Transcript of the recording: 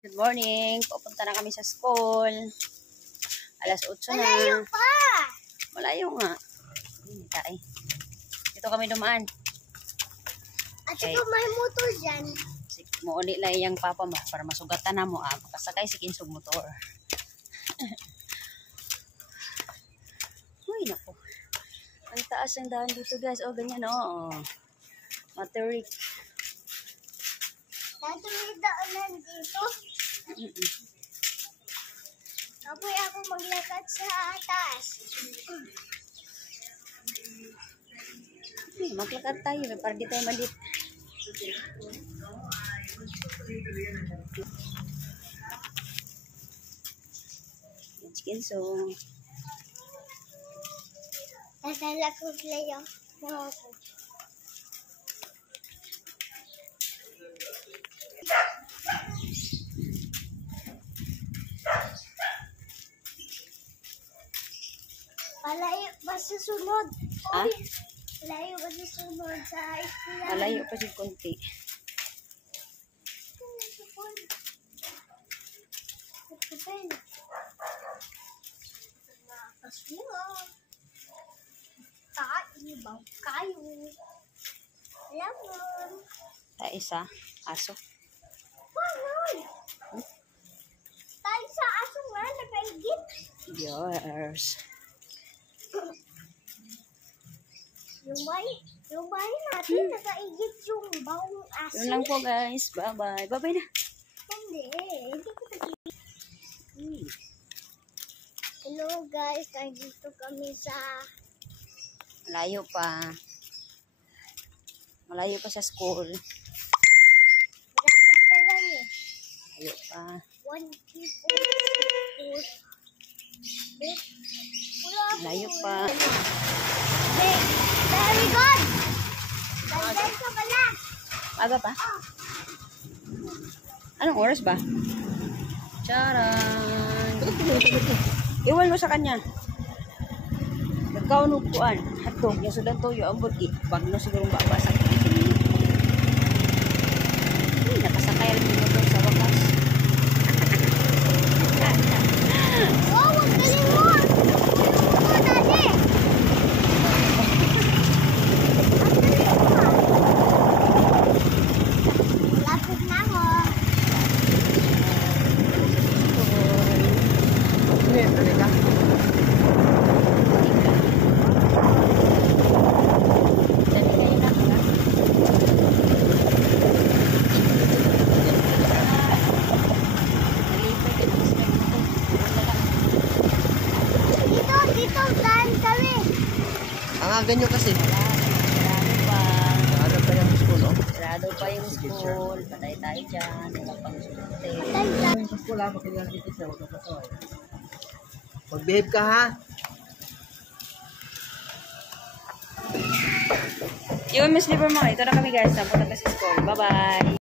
Good morning. Pupunta na kami sa school. Alas 8 na. Malayo pa. Malayo nga. Dito kami dumaan. At saka may motor dyan. Muuli lang iyang papa mo para masugatan na mo. Kasakay si Kinsong motor. Uy, naku. Ang taas ang daan dito, guys. O, ganyan, o. Materik. Dito may daanan dito. Tapos ako maglakad sa taas. Maglakad tayo. Para di tayo malit. Kinsong. Nasala ko playo. Malayo ba susunod? Ha? Malayo ba susunod sa eskwela? Malayo pa siya konti. Kayo. Lemon. Tayo sa aso. Panon. Tayo sa aso nga, nakaigit. Yours. Yung bahay natin, nakaigit yung bawang aso. Yun lang po, guys. Bye-bye. Bye-bye na. Hindi ko nakaigit. Hello guys, nandito kami sa... Malayo pa. Malayo pa sa school. Malapit na lang eh. Malayo pa. 1, 2, 3, 4. Malayo pa. Very good! Nandun ka pala. Aga pa? Anong oras ba? Charan! Iwan mo sa kanya. Nagkaunugpuan. Hatog. Yung sudan to, yung ambot. Pag no siguro babasa. Nakasakay lang yung motor sa wakas. Oh, wag galing mo! Oo, dali! Lapit na ako. Dito, saan kami? Ang aga nyo kasi. Sarado pa. Ano pa yung school, oh? Sarado pa yung school. Patay tayo dyan. Wala pang sunte. Yung school, ha? Pakilala dito siya. Huwag ka pasaway. Mag-behave ka, ha? Yung Miss Liver mo. Ito na kami, guys. Napunta ka sa school. Bye-bye.